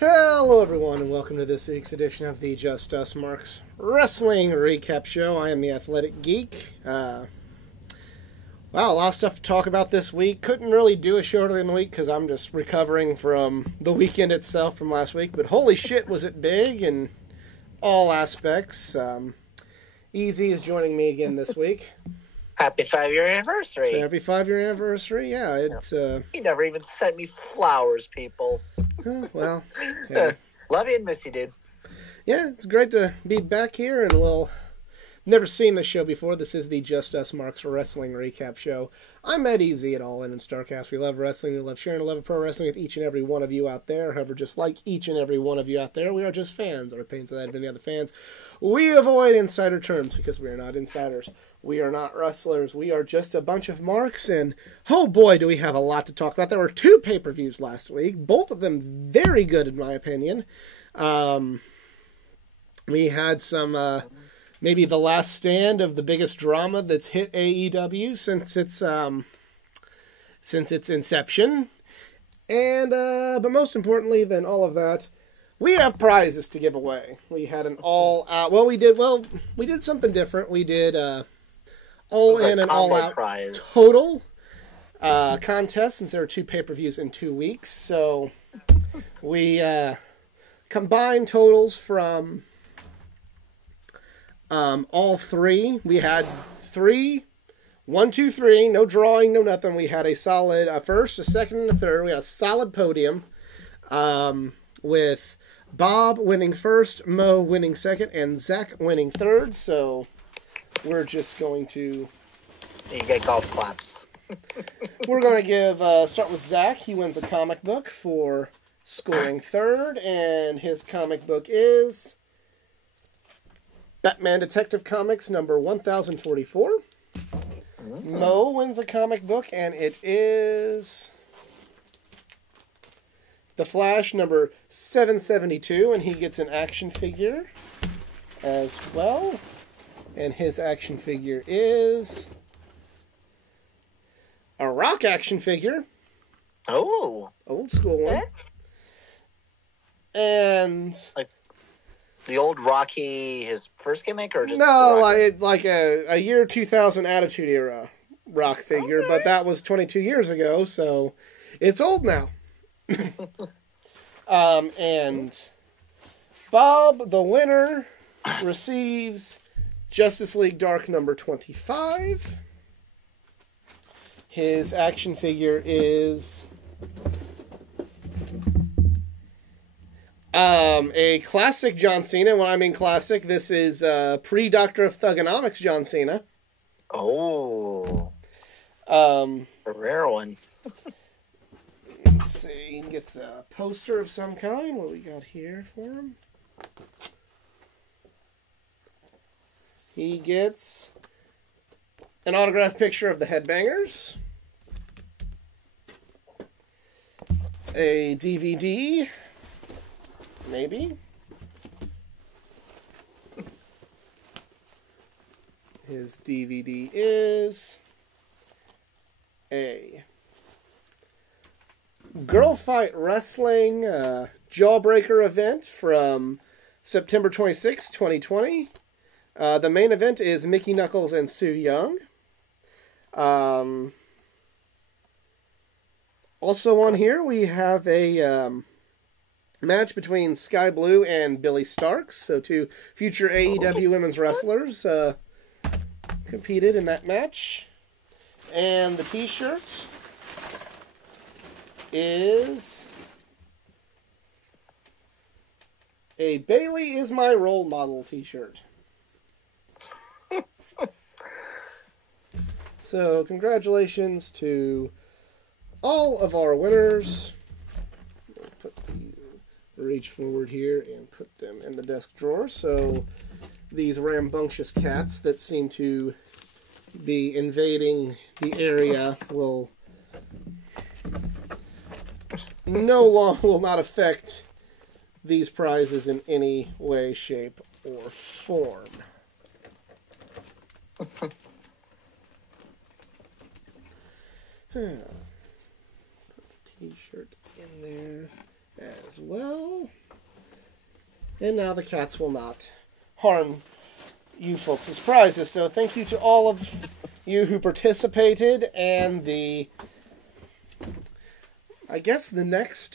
Hello, everyone, and welcome to this week's edition of the Just Us Marks Wrestling Recap Show. I am the Athletic Geek. Wow, a lot of stuff to talk about this week. Couldn't really do a show during the week because I'm just recovering from the weekend itself from last week. But holy shit, was it big in all aspects. Easy is joining me again this week. Happy 5-year anniversary. Happy 5-year anniversary, yeah. It's You never even sent me flowers, people. Well, yeah. Love you and miss you, dude. Yeah, it's great to be back here, and we'll never seen this show before. This is the Just Us Marks Wrestling Recap Show. I'm Ed Easy at All In and Starcast. We love wrestling, we love sharing, we love pro wrestling with each and every one of you out there. However, just like each and every one of you out there, we are just fans. Our opinions of that of any other fans. We avoid insider terms because we are not insiders. We are not wrestlers. We are just a bunch of marks, and oh boy, do we have a lot to talk about. There were 2 pay-per-views last week, both of them very good in my opinion. We had some, maybe the last stand of the biggest drama that's hit AEW since its inception. And, but most importantly than all of that, we have prizes to give away. We had an all-out... we did something different. We did all-in and all-out total contest since there were 2 pay-per-views in 2 weeks. So we combined totals from all 3. We had 3... 1, 2, 3, no drawing, no nothing. We had a solid first, a second, and a third. We had a solid podium with Bob winning first, Mo winning second, and Zach winning third. So we're just going to... You get golf claps. We're going to start with Zach. He wins a comic book for scoring third, and his comic book is Batman Detective Comics number 1044. Mo wins a comic book, and it is The Flash number 772, and he gets an action figure as well. And his action figure is a Rock action figure. Oh. Old school one. And... like the old Rocky, his first gimmick, or just... No, like a year 2000 Attitude Era Rock figure, okay. But that was 22 years ago, so it's old now. And Bob, the winner, receives Justice League Dark number 25. His action figure is a classic John Cena. When I mean classic, this is pre-Doctor of Thugonomics John Cena. Oh. A rare one. Let's see. He gets a poster of some kind. What we got here for him? He gets an autographed picture of the Headbangers. A DVD. Maybe. His DVD is a Girl Fight Wrestling Jawbreaker event from September 26, 2020. The main event is Mickey Knuckles and Su Yung. Also on here we have a match between Sky Blue and Billy Starks. So 2 future AEW women's wrestlers competed in that match. And the t-shirt is a Bailey is my role model t-shirt. So congratulations to all of our winners. Reach forward here and put them in the desk drawer. So these rambunctious cats that seem to be invading the area will will not affect these prizes in any way, shape, or form. Put the t-shirt in there as as well. And now the cats will not harm you folks' prizes. So thank you to all of you who participated, and I guess the next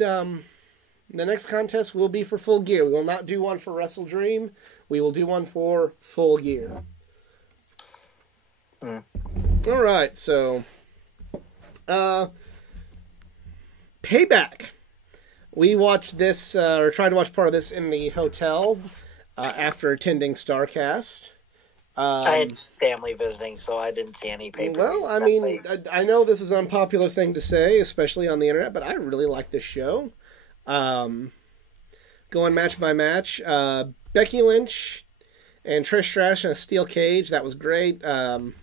contest will be for Full Gear. We will not do one for Wrestle Dream. We will do one for Full Gear. All right, so Payback. We watched this, or tried to watch part of this in the hotel after attending StarCast. I had family visiting, so I didn't see any pay-per-views. Well, I mean, I know this is an unpopular thing to say, especially on the internet, but I really like this show. Going match by match. Becky Lynch and Trish Stratus in a steel cage. That was great. Kind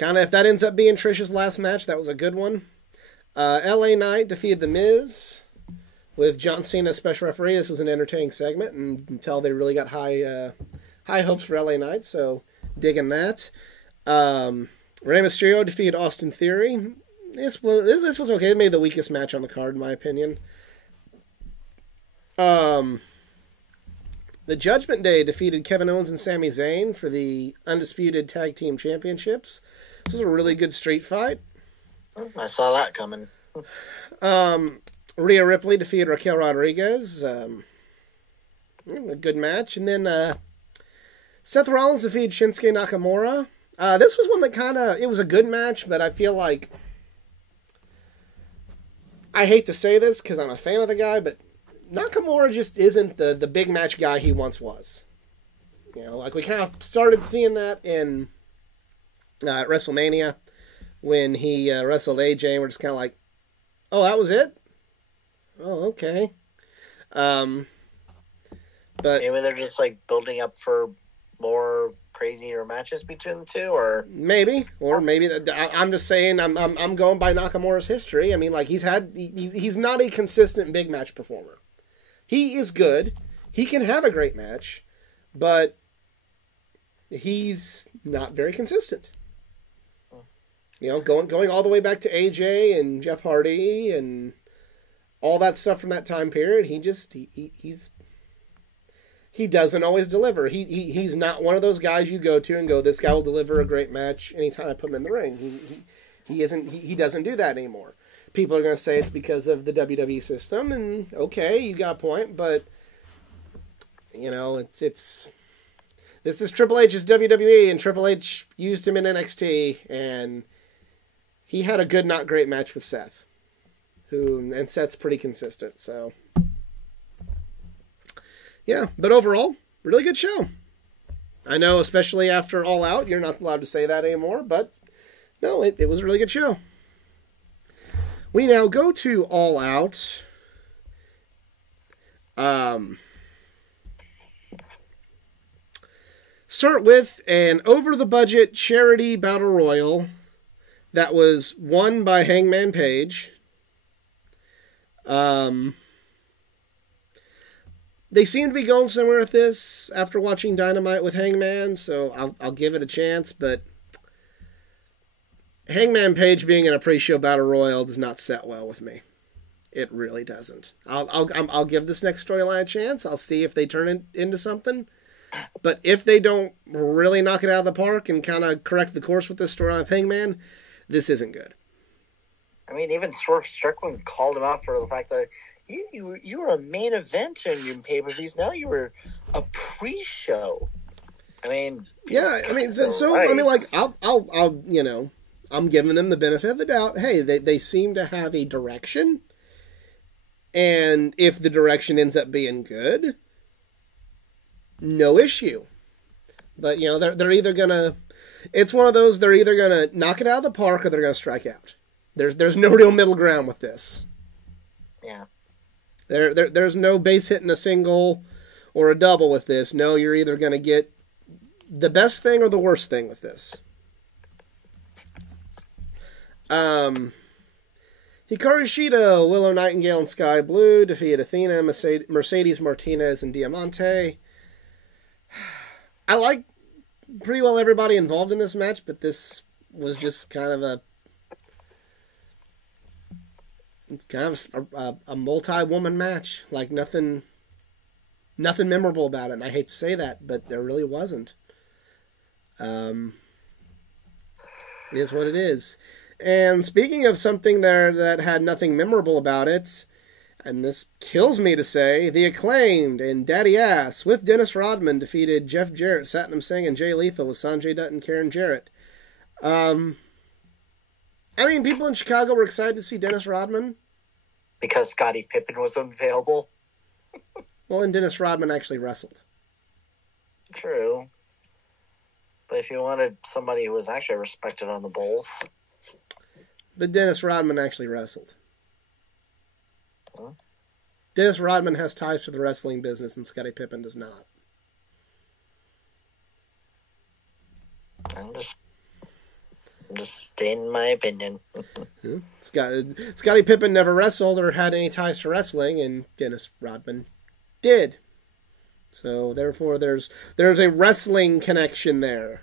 of, if that ends up being Trish's last match, that was a good one. LA Knight defeated The Miz with John Cena as special referee. This was an entertaining segment, and you can tell they really got high hopes for LA Knight, so digging that. Rey Mysterio defeated Austin Theory. This was okay. It made the weakest match on the card, in my opinion. The Judgment Day defeated Kevin Owens and Sami Zayn for the Undisputed Tag Team Championships. This was a really good street fight. I saw that coming. Rhea Ripley defeated Raquel Rodriguez. A good match. And then Seth Rollins defeated Shinsuke Nakamura. This was one that it was a good match, but I feel like, I hate to say this because I'm a fan of the guy, but Nakamura just isn't the big match guy he once was. You know, like we kind of started seeing that in at WrestleMania when he wrestled AJ, and we're just kind of like, oh, that was it? Oh, okay. But maybe they're just like building up for more crazier matches between the two, or maybe I'm just saying I'm going by Nakamura's history. I mean, like he's not a consistent big match performer. He is good. He can have a great match, but he's not very consistent. You know, going all the way back to AJ and Jeff Hardy and all that stuff from that time period, he doesn't always deliver. He's not one of those guys you go to and go, this guy will deliver a great match anytime I put him in the ring. He doesn't do that anymore. People are going to say it's because of the WWE system, and okay, you got a point, but you know, this is Triple H's WWE, and Triple H used him in NXT, and he had a good, not great match with Seth, and Seth's pretty consistent, so yeah, but overall, really good show. I know, especially after All Out, you're not allowed to say that anymore, but no, it was a really good show. We now go to All Out. Start with an over-the-budget charity battle royal that was won by Hangman Page. They seem to be going somewhere with this after watching Dynamite with Hangman, so I'll give it a chance, but Hangman Page being in a pre-show battle royal does not set well with me. It really doesn't. I'll give this next storyline a chance. I'll see if they turn it into something. But if they don't really knock it out of the park and kind of correct the course with this storyline of Hangman, this isn't good. I mean, even Swerve Strickland called him out for the fact that you were a main event in your pay-per-views. Now you were a pre-show. I mean, yeah. I mean, I mean, like, I'll you know, I'm giving them the benefit of the doubt. Hey, they seem to have a direction, and if the direction ends up being good, no issue. But you know, they're either gonna. It's one of those. They're either gonna knock it out of the park or they're gonna strike out. There's no real middle ground with this. Yeah. There's no base hitting a single or a double with this. No, you're either going to get the best thing or the worst thing with this. Hikaru Shida, Willow Nightingale, and Sky Blue defeated Athena, Mercedes Martinez, and Diamante. I like pretty well everybody involved in this match, but this was just kind of It's kind of a multi-woman match. Like nothing memorable about it. And I hate to say that, but there really wasn't. It is what it is. And speaking of something there that had nothing memorable about it, and this kills me to say, The Acclaimed and Daddy Ass with Dennis Rodman defeated Jeff Jarrett, Satnam Singh, and Jay Lethal with Sanjay Dutt and Karen Jarrett. I mean, people in Chicago were excited to see Dennis Rodman. Because Scottie Pippen was unavailable. Well, and Dennis Rodman actually wrestled. True. But if you wanted somebody who was actually respected on the Bulls. But Dennis Rodman actually wrestled. Huh? Dennis Rodman has ties to the wrestling business, and Scottie Pippen does not. I'm just stating my opinion. Scottie Pippen never wrestled or had any ties to wrestling, and Dennis Rodman did. So therefore, there's a wrestling connection there.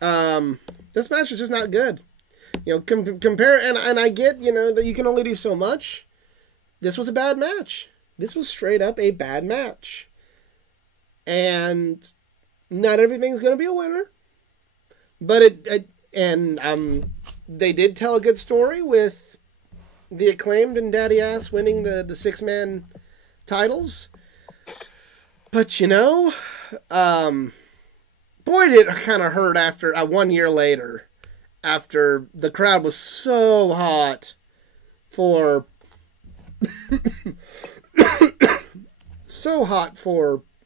This match is just not good. You know, compare, and I get, you know, that you can only do so much. This was a bad match. This was straight up a bad match. And not everything's going to be a winner. But they did tell a good story with The Acclaimed and Daddy Ass winning the six-man titles. But, you know, boy, did it kind of hurt after 1 year later, after the crowd was so hot for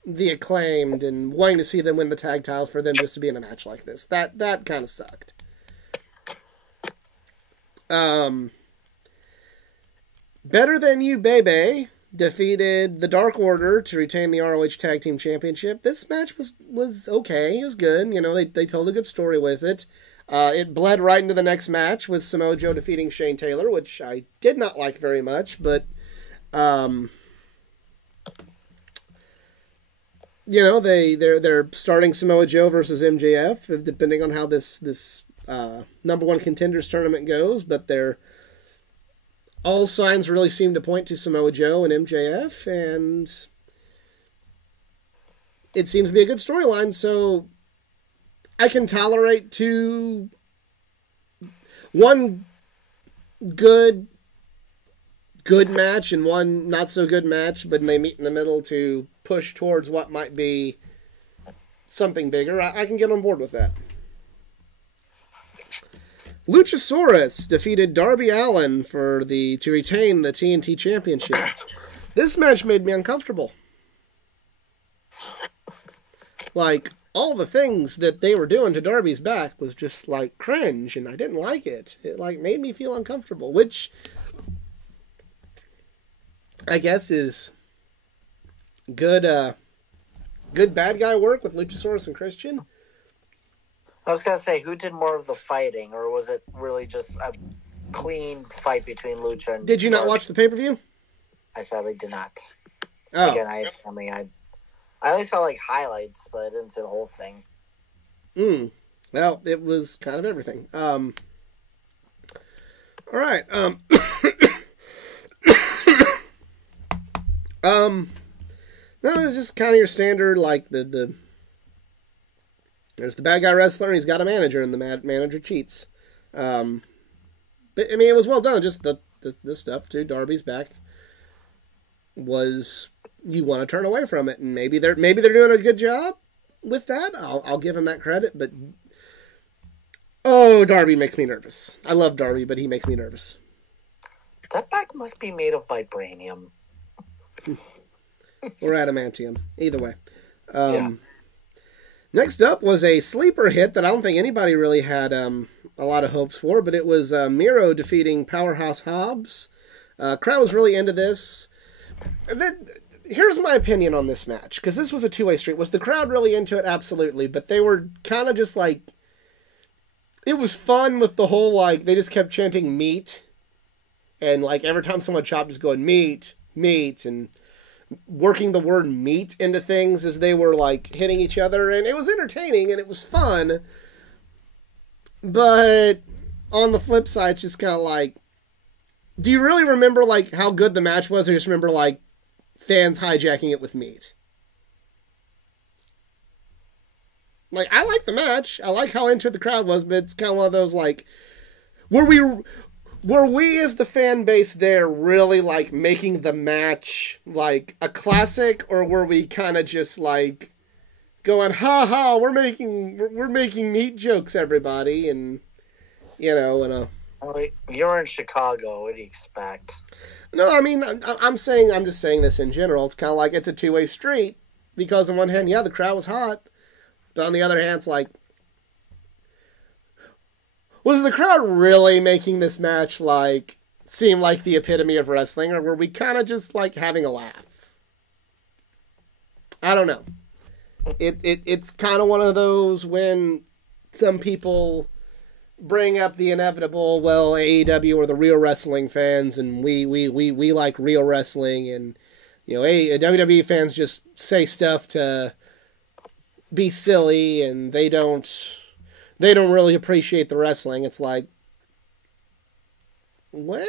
The Acclaimed and wanting to see them win the tag titles for them just to be in a match like this. That kind of sucked. Better Than You, Baby defeated the Dark Order to retain the ROH Tag Team Championship. This match was okay. It was good. You know, they told a good story with it. It bled right into the next match with Samoa Joe defeating Shane Taylor, which I did not like very much, but you know, they're starting Samoa Joe versus MJF, depending on how this number one contenders tournament goes, but all signs really seem to point to Samoa Joe and MJF, and it seems to be a good storyline, so I can tolerate one good match and one not so good match, but they meet in the middle to push towards what might be something bigger. I can get on board with that. Luchasaurus defeated Darby Allin to retain the TNT Championship. This match made me uncomfortable. Like, all the things that they were doing to Darby's back was just, like, cringe, and I didn't like it. It, like, made me feel uncomfortable, which I guess is good bad guy work with Luchasaurus and Christian. I was going to say, who did more of the fighting, or was it really just a clean fight between Lucha and Did you not watch the pay-per-view? I sadly did not. Oh. Again, I only saw, like, highlights, but I didn't see the whole thing. Well, it was kind of everything. All right. No, it's just kind of your standard, like, there's the bad guy wrestler, and he's got a manager, and the manager cheats. But, I mean, it was well done. Just the stuff, too. Darby's back was, you want to turn away from it, and maybe they're doing a good job with that. I'll give him that credit, but Darby makes me nervous. I love Darby, but he makes me nervous. That back must be made of vibranium. Or adamantium. Either way. Yeah. Next up was a sleeper hit that I don't think anybody really had a lot of hopes for, but it was Miro defeating Powerhouse Hobbs. Crowd was really into this. Here's my opinion on this match, because this was a two-way street. Was the crowd really into it? Absolutely. But they were kind of just like, it was fun with the whole, like, they just kept chanting meat. And, like, every time someone chopped, just going meat, and working the word meat into things as they were, like, hitting each other. And it was entertaining and it was fun. But on the flip side, it's just kind of like, do you really remember like how good the match was, or just remember like fans hijacking it with meat? Like, I like the match. I like how into it the crowd was, but it's kind of one of those like, were we as the fan base there really like making the match like a classic, or were we kind of just like going, ha ha, we're making meat jokes, everybody, and you know, and Well, you're in Chicago. What do you expect? no, I mean, I'm just saying this in general. It's kind of like it's a two-way street, because on one hand, yeah, the crowd was hot, but on the other hand, it's like, was the crowd really making this match like seem like the epitome of wrestling, or were we kind of just like having a laugh? I don't know. It's kind of one of those when some people bring up the inevitable, well, AEW are the real wrestling fans, and we like real wrestling, and you know, WWE fans just say stuff to be silly, and they don't really appreciate the wrestling. It's like, well,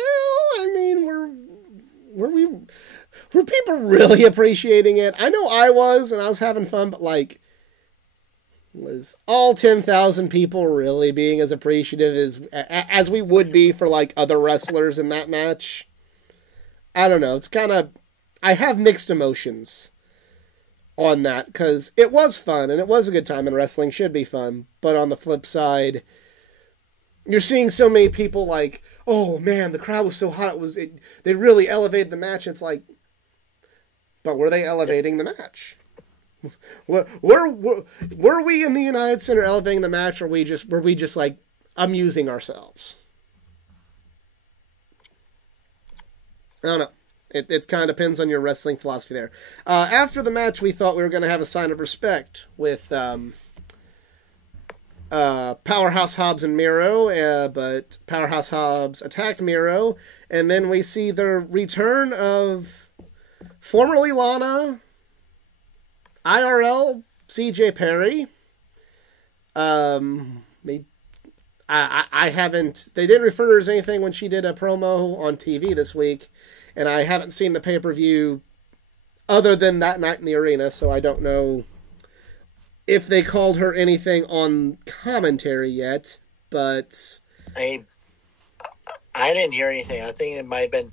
I mean, were people really appreciating it? I know I was, and I was having fun, but like, was all 10,000 people really being as appreciative as we would be for like other wrestlers in that match? I don't know. It's kind of, I have mixed emotions on that, because it was fun and it was a good time, and wrestling should be fun. But on the flip side, you're seeing so many people like, oh man, the crowd was so hot. They really elevated the match. It's like, but were they elevating the match? Were we in the United Center elevating the match, or were we just like amusing ourselves? I don't know. It kind of depends on your wrestling philosophy there. After the match, we thought we were going to have a sign of respect with Powerhouse Hobbs and Miro, but Powerhouse Hobbs attacked Miro, and then we see the return of formerly Lana, IRL CJ Perry. They didn't refer to her as anything when she did a promo on TV this week, and I haven't seen the pay-per-view other than that night in the arena, so I don't know if they called her anything on commentary yet, but I didn't hear anything. I think it might have been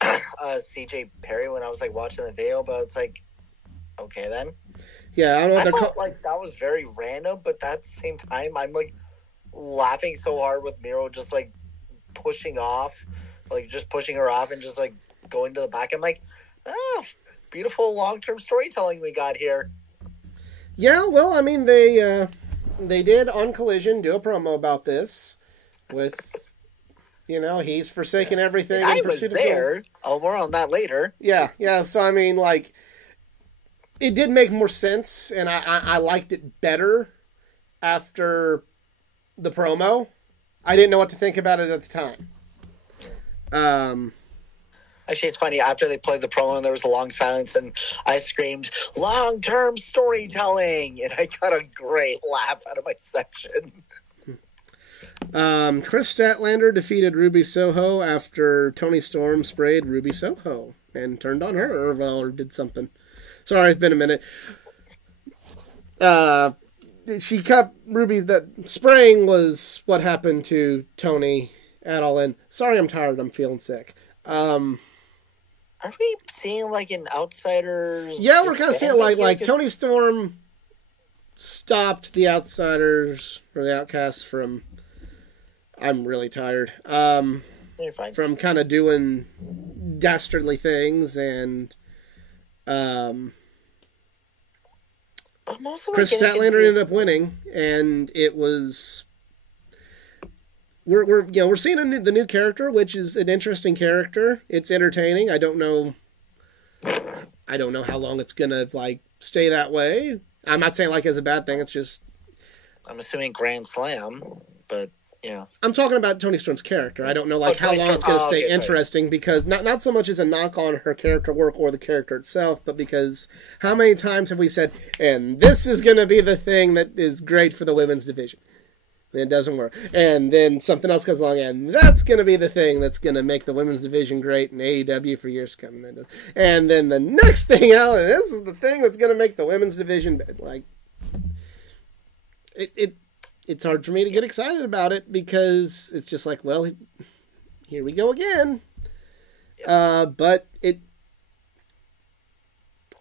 CJ Perry when I was like watching the video, but it's like, okay then. Yeah, I don't know. I felt like that was very random, but at the same time, I'm like laughing so hard with Miro just like pushing her off and just like going to the back. I'm like, oh, beautiful long-term storytelling we got here. Yeah, well, I mean, they did on Collision do a promo about this with, you know, he's forsaken everything. I was there. Oh, more on that later. Yeah. So I mean, like, it did make more sense, and I liked it better after the promo. I didn't know what to think about it at the time. Actually, it's funny. After they played the promo, and there was a long silence, and I screamed, "Long-term storytelling!" And I got a great laugh out of my section. Chris Statlander defeated Ruby Soho after Toni Storm sprayed Ruby Soho and turned on her, or did something. Sorry, it's been a minute. She kept Ruby's, that spraying was what happened to Toni at All In. Sorry, I'm tired. I'm feeling sick. Are we seeing like an Outsiders? Yeah, we're kind of seeing like Toni Storm stopped the Outsiders or the Outcasts from. I'm really tired. You're fine. From kind of doing dastardly things, and Chris Statlander ended up winning, and it was. We're seeing the new character, which is an interesting character. It's entertaining. I don't know how long it's gonna like stay that way. I'm not saying like it's a bad thing. It's just I'm assuming Grand Slam, but yeah. I'm talking about Toni Storm's character. I don't know like how long it's gonna stay interesting, because not so much as a knock on her character work or the character itself, but because how many times have we said, and this is gonna be the thing that is great for the women's division. It doesn't work. And then something else comes along, and that's going to be the thing that's going to make the women's division great in AEW for years to come. And then the next thing out, and this is the thing that's going to make the women's division, like, it's hard for me to get excited about it because it's just like, well, here we go again. But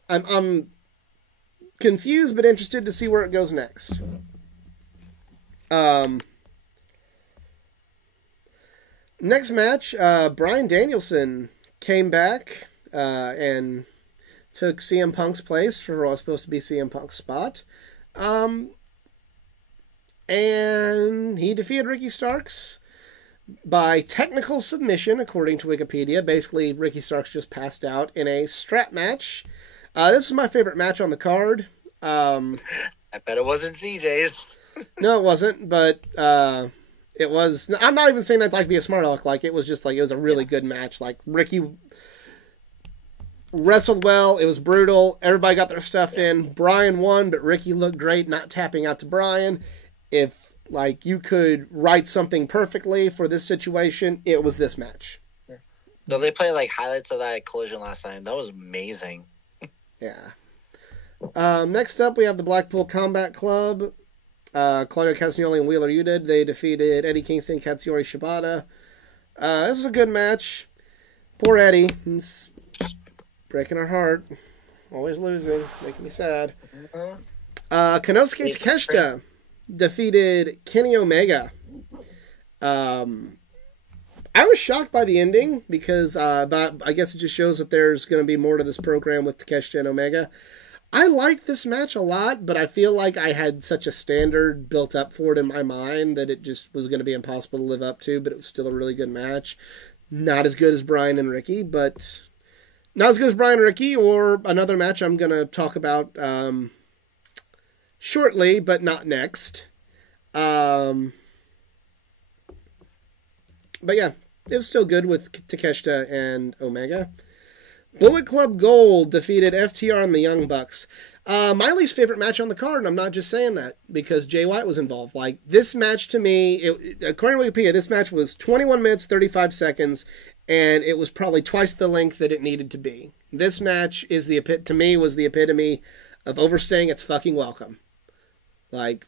I'm confused but interested to see where it goes next. Next match, Bryan Danielson came back and took CM Punk's place for what was supposed to be CM Punk's spot. And he defeated Ricky Starks by technical submission, according to Wikipedia. Basically, Ricky Starks just passed out in a strap match. This was my favorite match on the card. I bet it wasn't CJ's. No, it wasn't, but it was... I'm not even saying that like to be a smart aleck. Like, it was just like, it was a really good match. Like, Ricky wrestled well. It was brutal. Everybody got their stuff in. Bryan won, but Ricky looked great, not tapping out to Bryan. If, like, you could write something perfectly for this situation, it was this match. No, they played, like, highlights of that Collision last time. That was amazing. Yeah. Next up, we have the Blackpool Combat Club. Claudio Castagnoli and Wheeler Yuta. They defeated Eddie Kingston, Katsuyori Shibata. This was a good match. Poor Eddie. He's breaking our heart. Always losing. Making me sad. Konosuke Takeshita defeated Kenny Omega. I was shocked by the ending because but I guess it just shows that there's going to be more to this program with Takeshita and Omega. I liked this match a lot, but I feel like I had such a standard built up for it in my mind that it just was going to be impossible to live up to, but it was still a really good match. Not as good as Bryan and Ricky, but not as good as Bryan and Ricky, or another match I'm going to talk about shortly, but not next. But yeah, it was still good with Takeshita and Omega. Bullet Club Gold defeated FTR and the Young Bucks. My least favorite match on the card, and I'm not just saying that because Jay White was involved. Like, this match to me, according to Wikipedia, this match was 21 minutes, 35 seconds, and it was probably twice the length that it needed to be. This match is to me was the epitome of overstaying its fucking welcome. Like,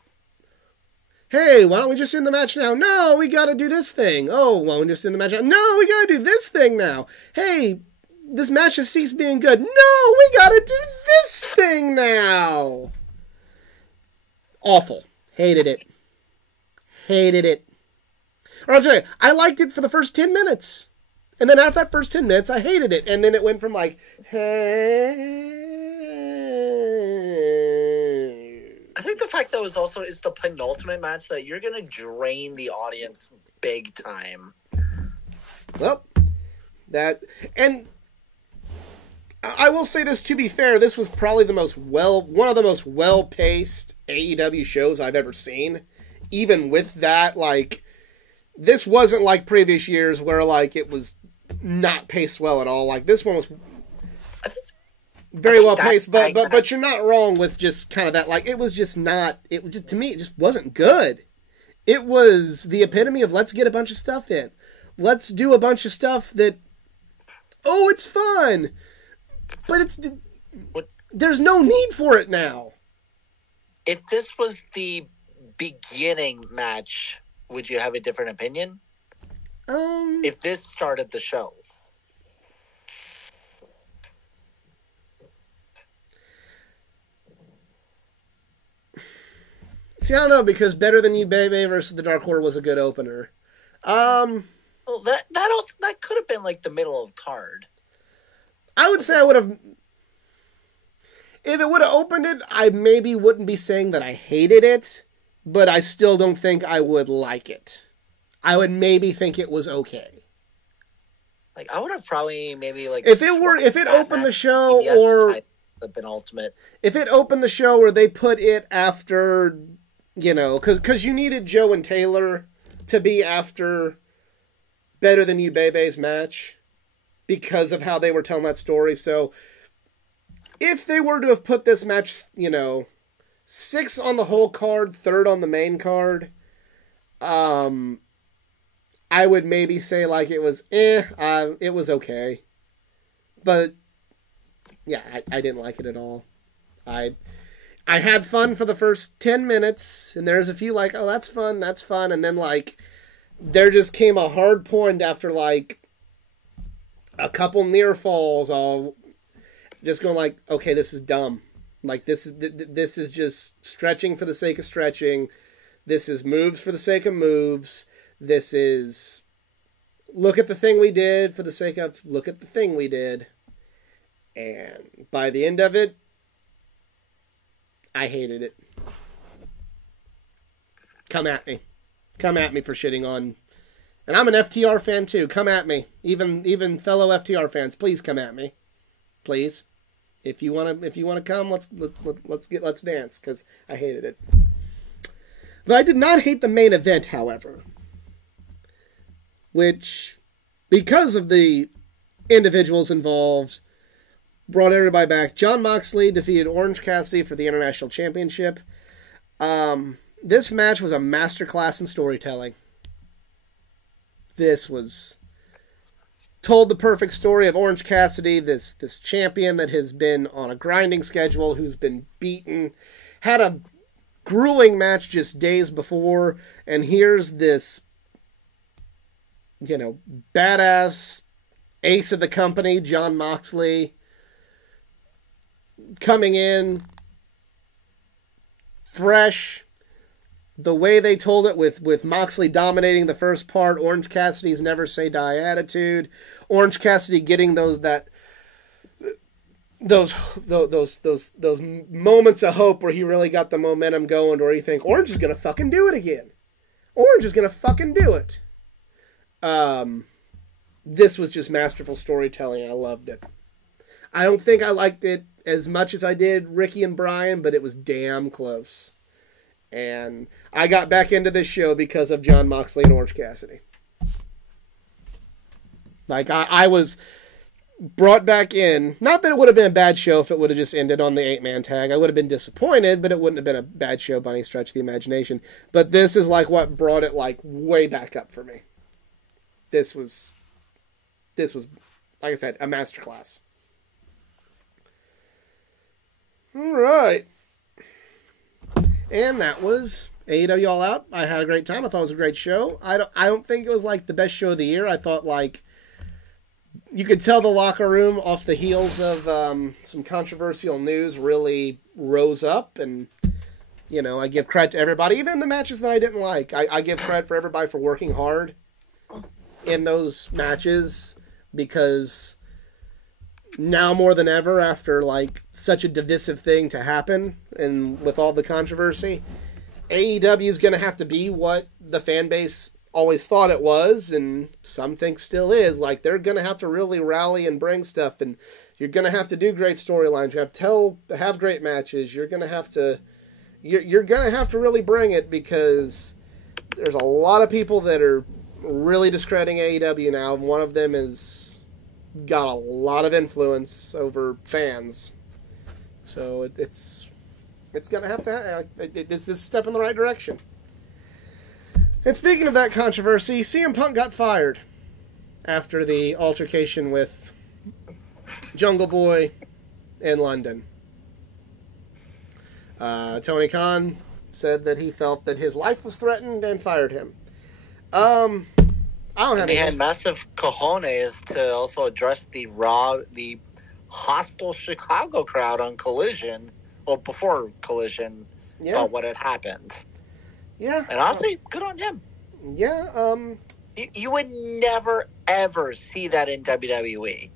hey, why don't we just end the match now? No, we gotta do this thing. Oh, why don't we just end the match now? No, we gotta do this thing now. Hey, this match has ceased being good. No, we gotta do this thing now. Awful. Hated it. Hated it. Or I'm sorry, I liked it for the first 10 minutes. And then after that first 10 minutes, I hated it. And then it went from like, hey. I think the fact that it's the penultimate match that you're going to drain the audience big time. Well, and I will say this, to be fair, this was probably one of the most well-paced AEW shows I've ever seen. Even with that, like, this wasn't like previous years where, like, it was not paced well at all. Like, this one was very well paced, but you're not wrong with just kind of that. Like, it was just to me, it just wasn't good. It was the epitome of let's get a bunch of stuff in. Let's do a bunch of stuff that, oh, it's fun. But there's no need for it now. If this was the beginning match, would you have a different opinion? If this started the show. See, I don't know, because Better Than You Baby versus the Dark Order was a good opener. Well, that could have been like the middle of card. I would say I would have... If it would have opened it, I maybe wouldn't be saying that I hated it, but I still don't think I would like it. I would maybe think it was okay. Like, I would have probably maybe like... If it opened the show, or... The penultimate. If it opened the show where they put it after, you know... Because you needed Joe and Taylor to be after Better Than You Bebe's match, because of how they were telling that story. So, if they were to have put this match, 6 on the whole card, 3rd on the main card, I would maybe say like it was it was okay. But yeah, I didn't like it at all. I had fun for the first 10 minutes, and there's a few like, oh, that's fun, and then like there just came a hard point after like a couple near falls, all just going like, okay, this is dumb. Like this is just stretching for the sake of stretching. This is moves for the sake of moves. This is look at the thing we did for the sake of look at the thing we did. And by the end of it, I hated it. Come at me. Come at me for shitting on. And I'm an FTR fan too. Come at me. Even fellow FTR fans, please come at me. Please. If you want to come, let's dance, cuz I hated it. But I did not hate the main event, however. Which, because of the individuals involved, brought everybody back. Jon Moxley defeated Orange Cassidy for the International Championship. This match was a masterclass in storytelling. This was told the perfect story of Orange Cassidy, this champion that has been on a grinding schedule, who's been beaten, had a grueling match just days before, and here's this, badass ace of the company, Jon Moxley, coming in fresh. The way they told it with Moxley dominating the first part, Orange Cassidy's never say die attitude, Orange Cassidy getting those moments of hope where he really got the momentum going, where you think Orange is gonna fucking do it again. Orange is gonna fucking do it. This was just masterful storytelling. I loved it. I don't think I liked it as much as I did Ricky and Brian, but it was damn close. And I got back into this show because of Jon Moxley and Orange Cassidy. Like, I was brought back in. Not that it would have been a bad show if it would have just ended on the 8-man tag. I would have been disappointed, but it wouldn't have been a bad show by any stretch of the imagination. But this is like what brought it like way back up for me. This was, like I said, a masterclass. All right. And that was AEW All Out. I had a great time. I thought it was a great show. I don't think it was like the best show of the year. I thought like you could tell the locker room off the heels of some controversial news really rose up, and I give credit to everybody, even the matches that I didn't like. I give credit for everybody for working hard in those matches, because now more than ever, after like such a divisive thing to happen, and with all the controversy, AEW is going to have to be what the fan base always thought it was, and some think still is. Like, they're going to have to really rally and bring stuff, and you're going to have to do great storylines. You have to have great matches. You're going to have to really bring it, because there's a lot of people that are really discrediting AEW now. One of them is got a lot of influence over fans, so it's gonna have to. This is a step in the right direction. And speaking of that controversy, CM Punk got fired after the altercation with Jungle Boy in London. Tony Khan said that he felt that his life was threatened and fired him. I don't have. And he had massive cojones to also address the hostile Chicago crowd on Collision, or before Collision, about what had happened. Yeah, and honestly, good on him. Yeah, you would never ever see that in WWE.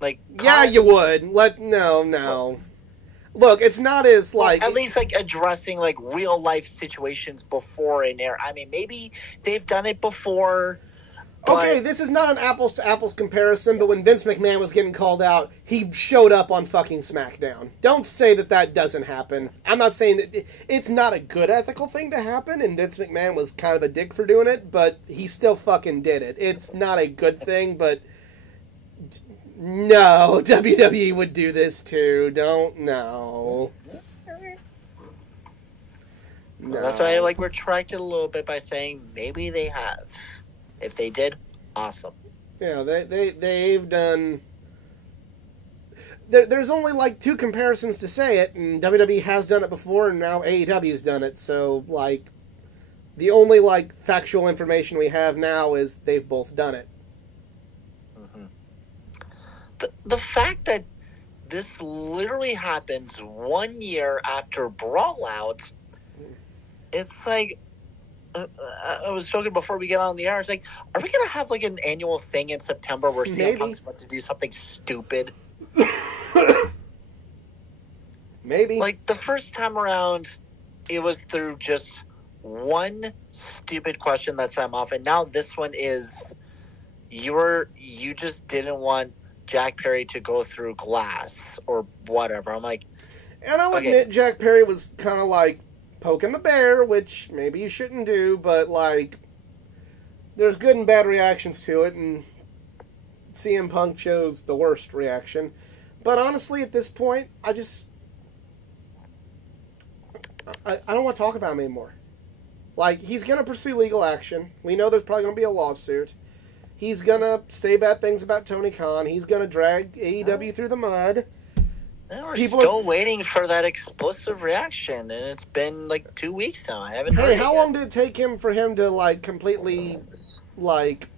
Like, yeah, you would. No. Look, it's not as like... At least, like, addressing, like, real-life situations before an era. I mean, maybe they've done it before, but... Okay, this is not an apples-to-apples comparison, but when Vince McMahon was getting called out, he showed up on fucking SmackDown. Don't say that doesn't happen. I'm not saying that... It's not a good ethical thing to happen, and Vince McMahon was kind of a dick for doing it, but he still fucking did it. It's not a good thing, but... No, WWE would do this too. No. No. That's why I retracted a little bit by saying maybe they have. If they did, awesome. Yeah, they've done. There's only like two comparisons to say it, and WWE has done it before, and now AEW's done it. So like, the only like factual information we have now is they've both done it. Mm-hmm. The fact that this literally happens 1 year after Brawlout, it's like, I was joking before we get on the air. It's like, are we going to have like an annual thing in September where CM Punk's about to do something stupid? Maybe. Like the first time around, it was through just one stupid question that set him off, and now this one is you just didn't want Jack Perry to go through glass or whatever. I'm like, and I'll admit Jack Perry was kind of like poking the bear, which maybe you shouldn't do, but like there's good and bad reactions to it, and CM Punk chose the worst reaction. But honestly, at this point, I don't want to talk about him anymore. Like, he's going to pursue legal action. We know there's probably going to be a lawsuit. He's going to say bad things about Tony Khan. He's going to drag AEW through the mud. We're still waiting for that explosive reaction, and it's been like 2 weeks now. I haven't heard it how yet. long did it take him for him to, like, completely, like,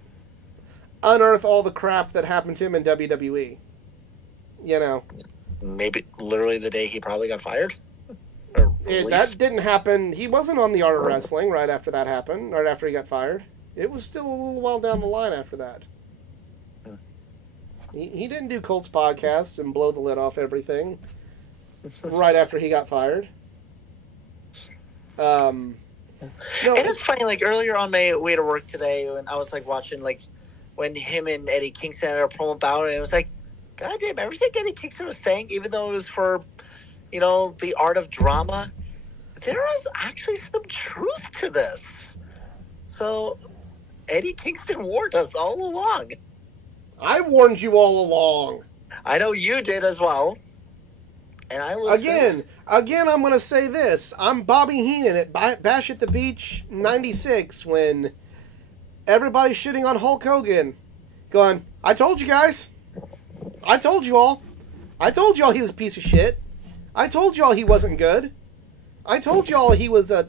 unearth all the crap that happened to him in WWE? You know? Maybe literally the day he probably got fired? That didn't happen. He wasn't on the Art of Wrestling right after that happened, right after he got fired. It was still a little while down the line after that. He didn't do Colts podcast and blow the lid off everything right after he got fired. And it's funny, like earlier on my way to work today, when I was like watching like when him and Eddie Kingston had a promo about it, it was like, God damn, everything Eddie Kingston was saying, even though it was for, you know, the art of drama, there was actually some truth to this. So Eddie Kingston warned us all along. I warned you all along. I know you did as well. And I listened. Again, I'm going to say this. I'm Bobby Heenan at Bash at the Beach 96 when everybody's shitting on Hulk Hogan. Going, I told you guys. I told you all. I told you all he was a piece of shit. I told you all he wasn't good. I told you all he was a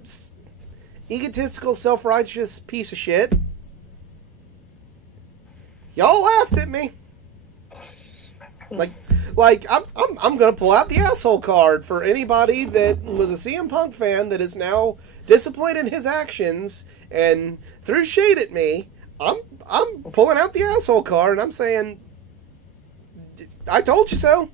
egotistical, self-righteous piece of shit. Y'all laughed at me. Like I'm gonna pull out the asshole card for anybody that was a CM Punk fan that is now disappointed in his actions and threw shade at me. I'm pulling out the asshole card and I'm saying, I told you so.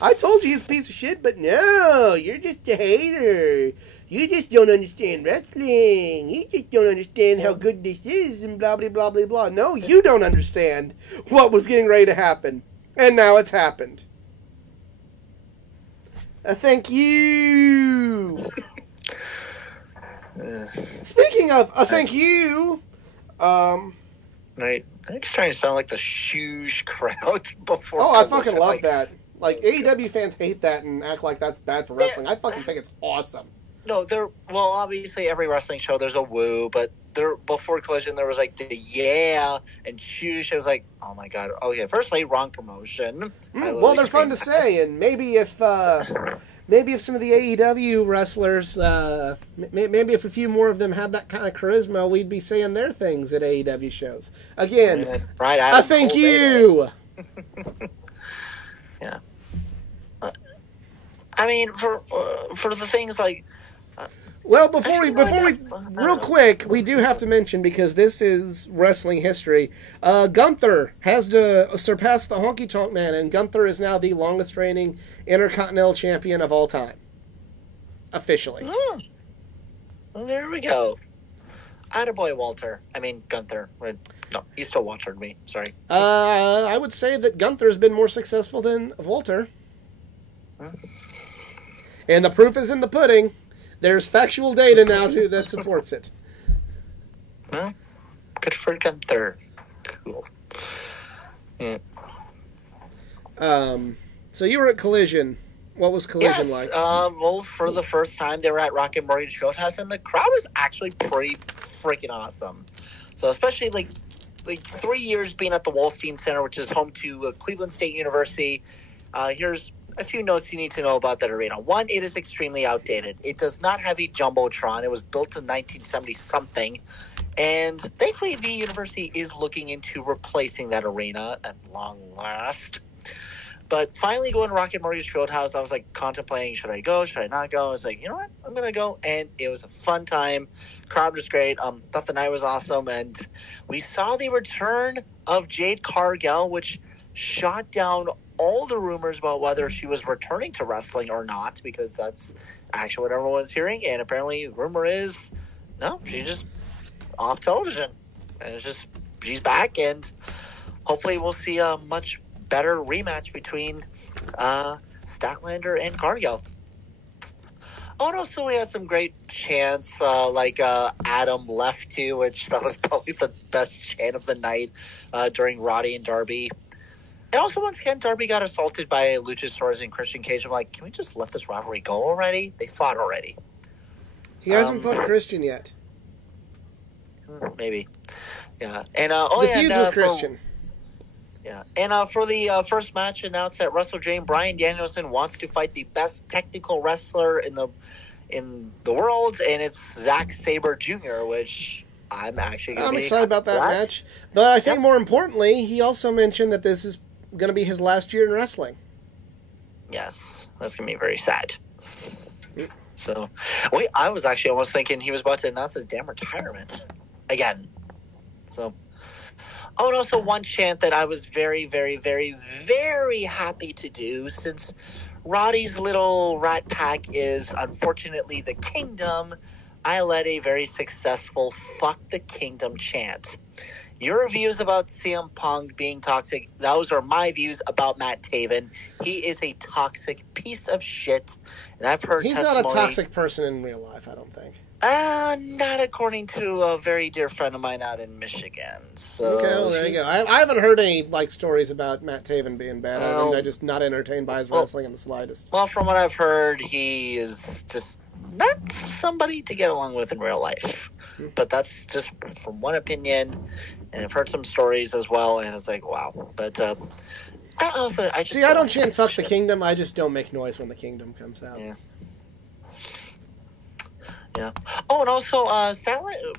I told you he's a piece of shit, but no, you're just a hater. You just don't understand wrestling. You just don't understand how good this is and blah, blah, blah, blah, blah. No, you don't understand what was getting ready to happen. And now it's happened. Thank you. Speaking of thank you, I'm just trying to sound like the shoosh crowd before. Oh, I fucking love that. Like, AEW fans hate that and act like that's bad for wrestling. I fucking think it's awesome. No, well, obviously every wrestling show there's a woo, but before Collision there was like the yeah and shoosh. It was like, oh my god, oh yeah, firstly, wrong promotion. Well, they're fun to say, and maybe if some of the AEW wrestlers, maybe if a few more of them had that kind of charisma, we'd be saying their things at AEW shows. Again, right? I thank you. Yeah. I mean, for the things like. Well, before we real quick, we do have to mention, because this is wrestling history, Gunther has to surpass the Honky Tonk Man, and Gunther is now the longest reigning Intercontinental Champion of all time. Officially. Oh. Well, there we go. Attaboy, Walter. I mean, Gunther. No, he still Waltered me. Sorry. I would say that Gunther's been more successful than Walter. And the proof is in the pudding. There's factual data now, too, that supports it. Well, good for Gunther. Cool. Yeah. So you were at Collision. What was Collision like? Well, for the first time, they were at Rocket Mortgage Fieldhouse, and the crowd was actually pretty freaking awesome. So, especially like 3 years being at the Wolfstein Center, which is home to Cleveland State University. Here's a few notes you need to know about that arena. One, it is extremely outdated. It does not have a jumbotron. It was built in 1970 something. And thankfully, the university is looking into replacing that arena at long last. But finally going to Rocket Mortgage Fieldhouse, I was like contemplating, should I go? Should I not go? I was like, you know what? I'm going to go. And it was a fun time. Crowd was great. Thought the night was awesome. And we saw the return of Jade Cargill, which shot down all the rumors about whether she was returning to wrestling or not, because that's actually what everyone was hearing. And apparently the rumor is, no, she's just off television. And it's just, she's back. And hopefully we'll see a much better rematch between Statlander and Cargill. Oh, and also we had some great chants, like Adam left to, which that was probably the best chant of the night during Roddy and Darby. And also, once again, Darby got assaulted by Luchasaurus and Christian Cage. I'm like, can we just let this rivalry go already? They fought already. He hasn't fought Christian yet. Maybe. Yeah. And the feud's with Christian. Yeah. And for the first match announced at WrestleDream, Bryan Danielson wants to fight the best technical wrestler in the world, and it's Zack Sabre Jr., which I'm actually going to be excited about that match. But I think more importantly, he also mentioned that this is going to be his last year in wrestling. Yes. That's going to be very sad. So, wait, I was actually almost thinking he was about to announce his damn retirement again. So, oh, and also one chant that I was very, very, very, very happy to do, since Roddy's little rat pack is unfortunately the Kingdom. I led a very successful "Fuck the Kingdom" chant. Your views about CM Punk being toxic, those are my views about Matt Taven. He is a toxic piece of shit. And I've heard he's not a toxic person in real life, I don't think. Not according to a very dear friend of mine out in Michigan. So okay, well, there you go. I haven't heard any stories about Matt Taven being bad. I'm just not entertained by his wrestling in the slightest. Well, from what I've heard, he is just not somebody to get along with in real life. But that's just from one opinion, and I've heard some stories as well, and it's like, wow. But I don't chant "Fuck the Kingdom." I just don't make noise when the Kingdom comes out. Yeah. Oh, and also,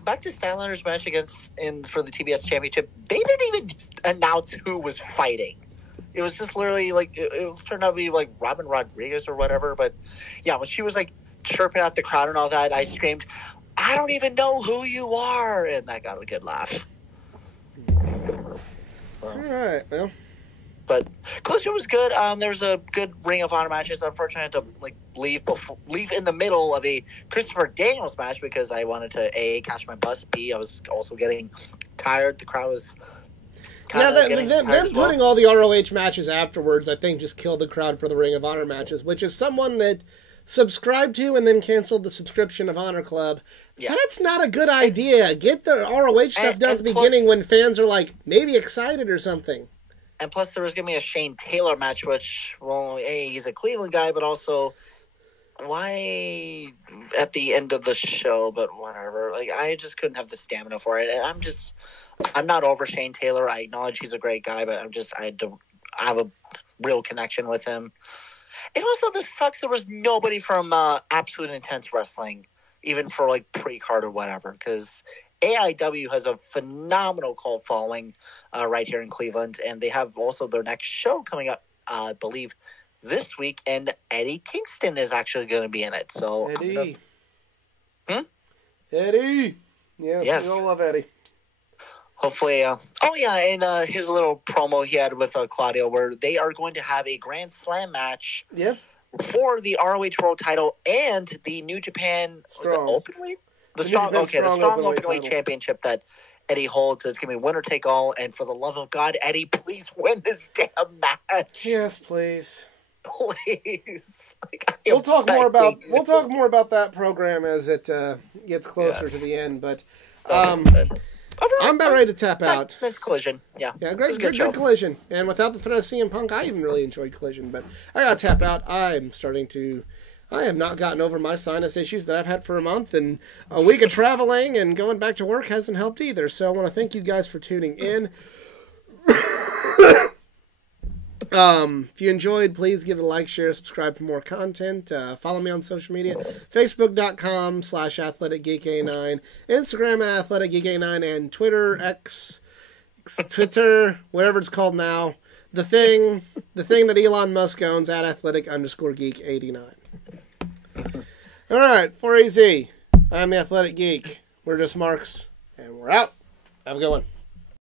back to Statlander's match for the TBS Championship. They didn't even announce who was fighting. It was just literally like it turned out to be like Robin Rodriguez or whatever. But yeah, when she was like chirping at the crowd and all that, I screamed, "I don't even know who you are," and that got a good laugh. All right, well. But Collision was good. There was a good Ring of Honor matches. Unfortunately, I had to leave in the middle of a Christopher Daniels match because I wanted to A, catch my bus, B, I was also getting tired. The crowd was them putting all the ROH matches afterwards, I think, just killed the crowd for the Ring of Honor matches, which is someone that subscribed to and then canceled the subscription of Honor Club. Yeah. That's not a good idea. Get the ROH stuff done at the beginning when fans are like maybe excited or something. And plus, there was going to be a Shane Taylor match, which, well, A, he's a Cleveland guy, but also, why at the end of the show, but whatever. Like, I just couldn't have the stamina for it. And I'm not over Shane Taylor. I acknowledge he's a great guy, but I don't have a real connection with him. And also, this sucks. There was nobody from Absolute Intense Wrestling, even for, like, pre-card or whatever, because AIW has a phenomenal cult following right here in Cleveland, and they have also their next show coming up, I believe, this week, and Eddie Kingston is actually going to be in it. So Eddie. Eddie. Yeah, yes. We all love Eddie. Hopefully, and his little promo he had with Claudio, where they are going to have a Grand Slam match for the ROH World title and the New Japan Openweight? The strong Openweight Championship that Eddie holds. It's going to be winner take all. And for the love of God, Eddie, please win this damn match. Yes, please. Please. We'll talk more about that program as it gets closer to the end. But I'm about ready to tap out. Nice Collision. Yeah. Yeah, It was great, a good good Collision. And without the threat of CM Punk, I even really enjoyed Collision. But I got to tap out. I have not gotten over my sinus issues that I've had for a month, and a week of traveling and going back to work hasn't helped either. So I want to thank you guys for tuning in. If you enjoyed, please give it a like, share, subscribe for more content. Follow me on social media, facebook.com/athleticgeekA9, Instagram at athleticgeekA9, and Twitter, Twitter, whatever it's called now. The thing that Elon Musk owns at athletic_geek89. All right, for AZ, I'm the Athletic Geek. We're just Marks, and we're out. Have a good one.